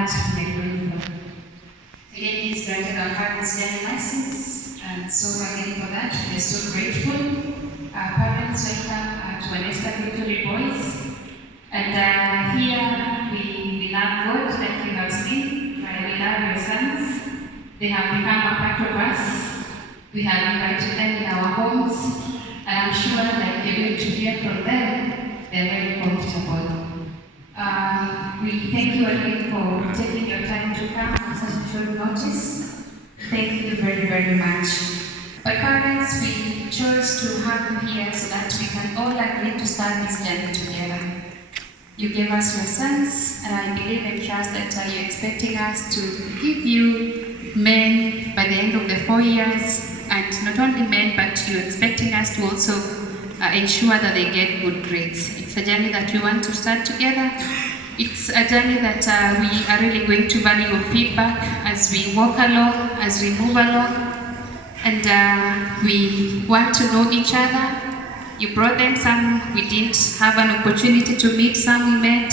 that may bring them. Again, He's granted our parents many license, and so again for that, we're so grateful. Our parents welcome to an Esther Victory Boys. And here we love God, like you have seen. We love your sons. They have become a part of us. We have invited them in our homes. And I'm sure that you're going to hear from them. They're very comfortable. We thank you again for taking your time to come on such a short notice. Thank you very, very much. But parents, we chose to have you here so that we can all agree to start this journey together. You gave us your sons, and I believe and trust that you're expecting us to give you men by the end of the 4 years, and not only men, but you're expecting us to also ensure that they get good grades. It's a journey that we want to start together. It's a journey that we are really going to value your feedback as we walk along, as we move along, and we want to know each other. You brought them, some we didn't have an opportunity to meet, some we met,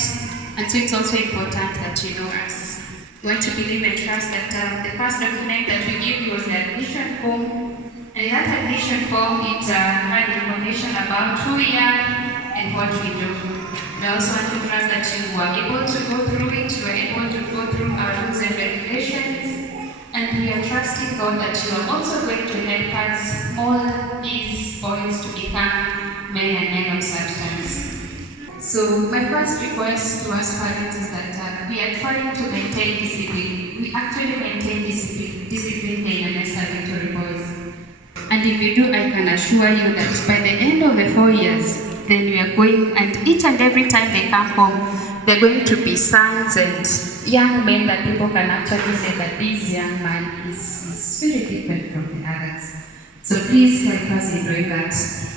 and so it's also important that you know us. We want to believe and trust that the first document that we gave you was the admission form, and in that admission form it had information about who we are and what we do. We also want to trust that you were able to go through it, you were able to go through our rules and regulations, and we are trusting God that you are also going to help us, all these boys, to become men and men of substance. So my first request to us parents is that we are trying to maintain discipline. We actually maintain discipline in the Esther Victory Boys. And if you do, I can assure you that by the end of the 4 years, then we are going, and each and every time they come home, they're going to be sons and young men that people can actually say that this young man is very different from the others. So please help us in doing that.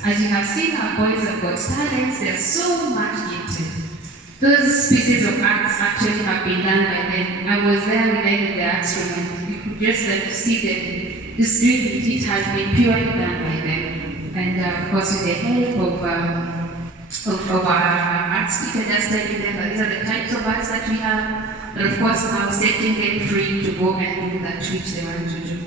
As you have seen, our boys have got talents, they're so much gifted. Those pieces of arts actually have been done by them. I was there with them in the arts room, and you could just see them. This dream, it has been purely done by them. And of course, with the help of our arts, we can just tell them that these are the types of arts that we have. And of course, now setting them free to go and do that which they want to do.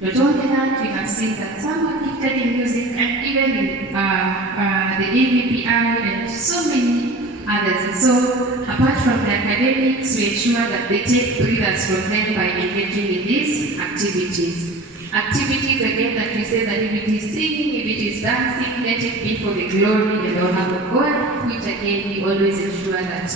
Not only that, we have seen that some are gifted in music and even in the AVPI and so many others. And so, apart from the academics, we ensure that they take breathers from them by engaging in these activities. Activities, again, that we say that if it is singing, if it is dancing, let it be for the glory and honor of God, which again, we always ensure that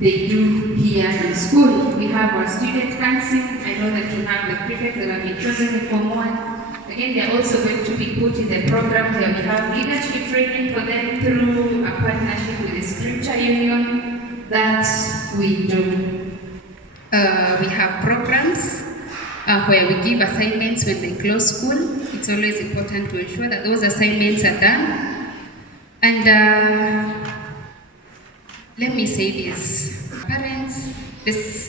they do here in school. We have our student council. I know that we have the prefects that have been chosen in Form 1. Again, they are also going to be put in the program where we have leadership training for them through a partnership with the Scripture Union that we do. We have programs where we give assignments when they close school. It's always important to ensure that those assignments are done. And let me say this, parents,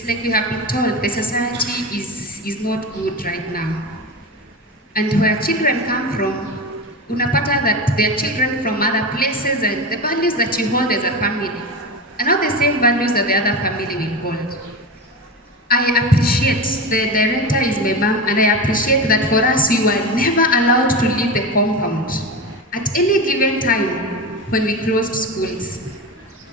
like we have been told, the society is not good right now. And where children come from, unapata that they are children from other places, and the values that you hold as a family are not the same values that the other family will hold. I appreciate, the director is my mom, and I appreciate that for us, we were never allowed to leave the compound at any given time when we closed schools.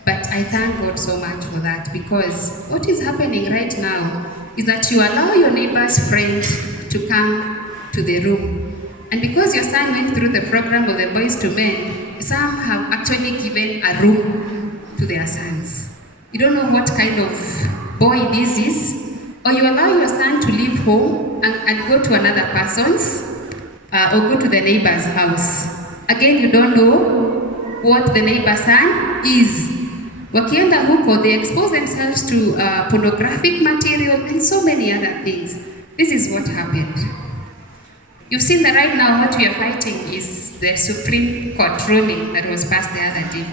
But I thank God so much for that, because what is happening right now is that you allow your neighbor's friend to come to the room. And because your son went through the program of the Boys to Men, some have actually given a room to their sons. You don't know what kind of boy this is, or you allow your son to leave home and go to another person's, or go to the neighbor's house. Again, you don't know what the neighbor's son is. Wakienda huko, they expose themselves to pornographic material and so many other things. This is what happened. You've seen that right now what we are fighting is the Supreme Court ruling that was passed the other day.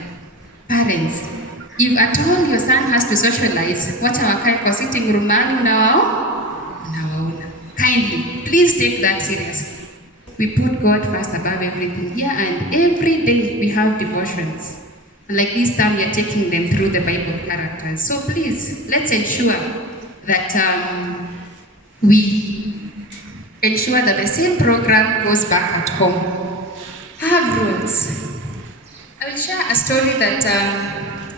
Parents, if at all your son has to socialize, what our sitting room now, kindly, please take that seriously. We put God first above everything here, and every day we have devotions. And like this time we are taking them through the Bible characters. So please, let's ensure that we ensure that the same program goes back at home. I have rules. I will share a story that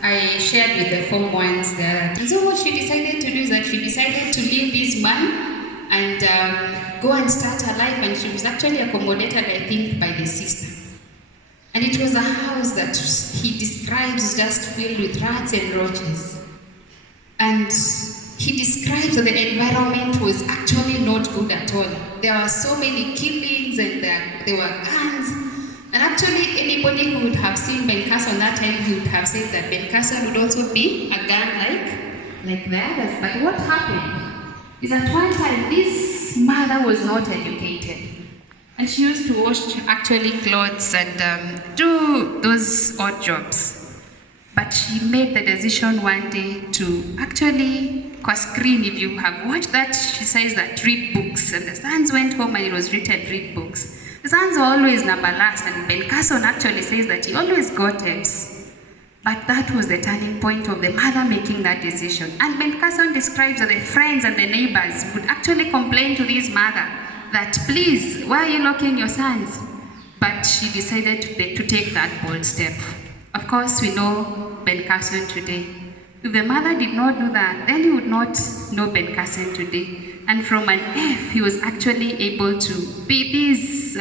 I shared with the Form 1s there. And so what she decided to do is that she decided to leave this man and go and start her life, and she was actually accommodated, I think, by the sister. And it was a house that he describes just filled with rats and roaches. And he describes that the environment was actually not good at all. There were so many killings and there were guns. And actually, anybody who would have seen Ben Carson that time, he would have said that Ben Carson would also be a gun like the others. But what happened is at one time, this mother was not educated. And she used to wash actually clothes and do those odd jobs. But she made the decision one day to actually, on screen, if you have watched that, she says that read books. And the sons went home and it was written read books. The sons were always number last, and Ben Carson actually says that he always got F's. But that was the turning point of the mother making that decision. And Ben Carson describes that the friends and the neighbors would actually complain to this mother that, please, why are you locking your sons? But she decided to take that bold step. Of course, we know Ben Carson today. If the mother did not do that, then he would not know Ben Carson today. And from an F, he was actually able to be this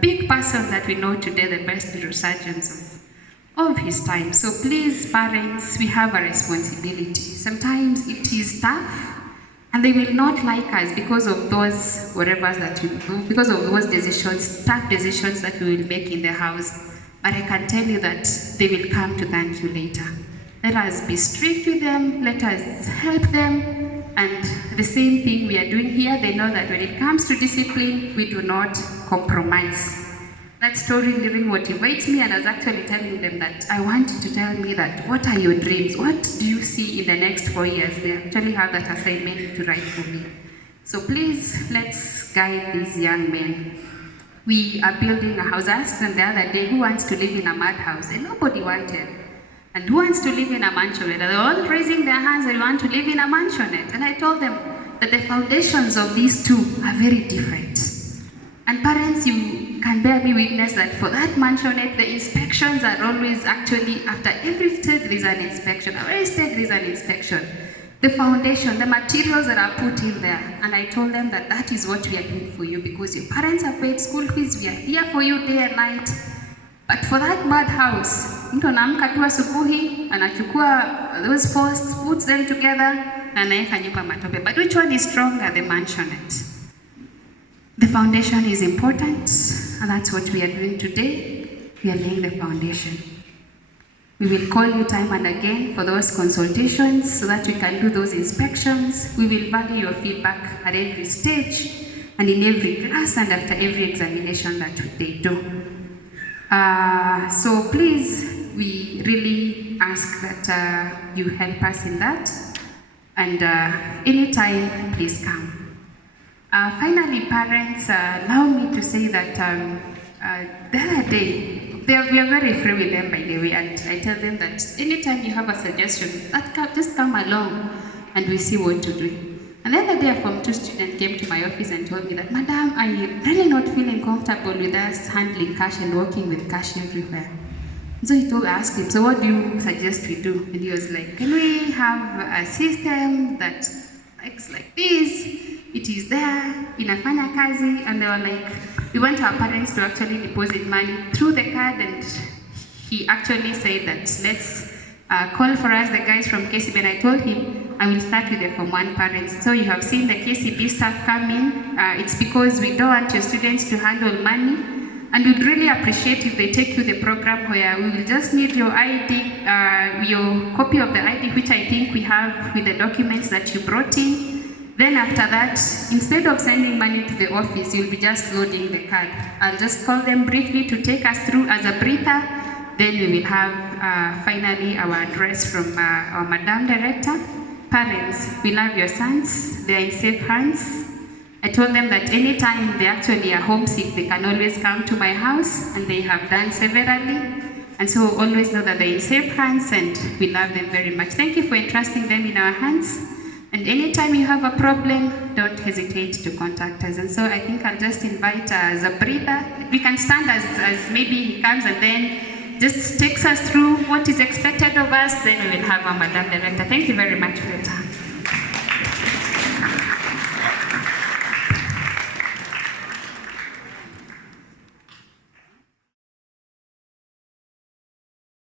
big person that we know today, the best neurosurgeons of his time. So please, parents, we have a responsibility. Sometimes it is tough, and they will not like us because of those whatevers that we do, because of those decisions, tough decisions that we will make in the house. But I can tell you that they will come to thank you later. Let us be strict with them, let us help them, and the same thing we are doing here. They know that when it comes to discipline, we do not compromise. That story really motivates me, and I was actually telling them that I want you to tell me that what are your dreams? What do you see in the next 4 years? They actually have that assignment to write for me. So please, let's guide these young men. We are building a house. I asked them the other day, who wants to live in a mud house? And nobody wanted. And who wants to live in a mansionette? They're all raising their hands, they want to live in a mansionette. And I told them that the foundations of these two are very different. And parents, you can bear me witness that for that mansionette, the inspections are always actually, after every stage there is an inspection, every stage there is an inspection. The foundation, the materials that are put in there. And I told them that that is what we are doing for you, because your parents have paid school fees, we are here for you day and night. But for that mud house, mtu anaamka tu asubuhi, anachukua those posts, puts them together, na anaweka nyumba matope. But which one is stronger, the mansionette? The foundation is important, and that's what we are doing today. We are laying the foundation. We will call you time and again for those consultations so that we can do those inspections. We will value your feedback at every stage and in every class and after every examination that they do. So please, we really ask that you help us in that, and anytime, please come. Finally, parents, allow me to say that the other day, we are very free with them, by the way, and I tell them that anytime you have a suggestion, just come along and we see what to do. And the other day, a Form 2 student came to my office and told me that, Madam, I'm really not feeling comfortable with us handling cash and working with cash everywhere. So I asked him, so what do you suggest we do? And he was like, can we have a system that looks like this? It is there, inafanya kazi. And they were like, we want our parents to actually deposit money through the card. And he actually said that, let's call for us the guys from KCB. And I told him, I will start with the Form 1 parents. So you have seen the KCB staff come in. It's because we don't want your students to handle money. And we'd really appreciate if they take you the program where we will just need your ID, your copy of the ID, which I think we have with the documents that you brought in. Then after that, instead of sending money to the office, you'll be just loading the card. I'll just call them briefly to take us through as a breather. Then we will have finally our address from our Madam Director. Parents, we love your sons. They are in safe hands. I told them that anytime they actually are homesick, they can always come to my house, and they have done severally. And so always know that they're in safe hands, and we love them very much. Thank you for entrusting them in our hands. And anytime you have a problem, don't hesitate to contact us. And so I think I'll just invite Zabrida. We can stand as maybe he comes and then just takes us through what is expected of us. Then we will have our Madam Director. Thank you very much for your time.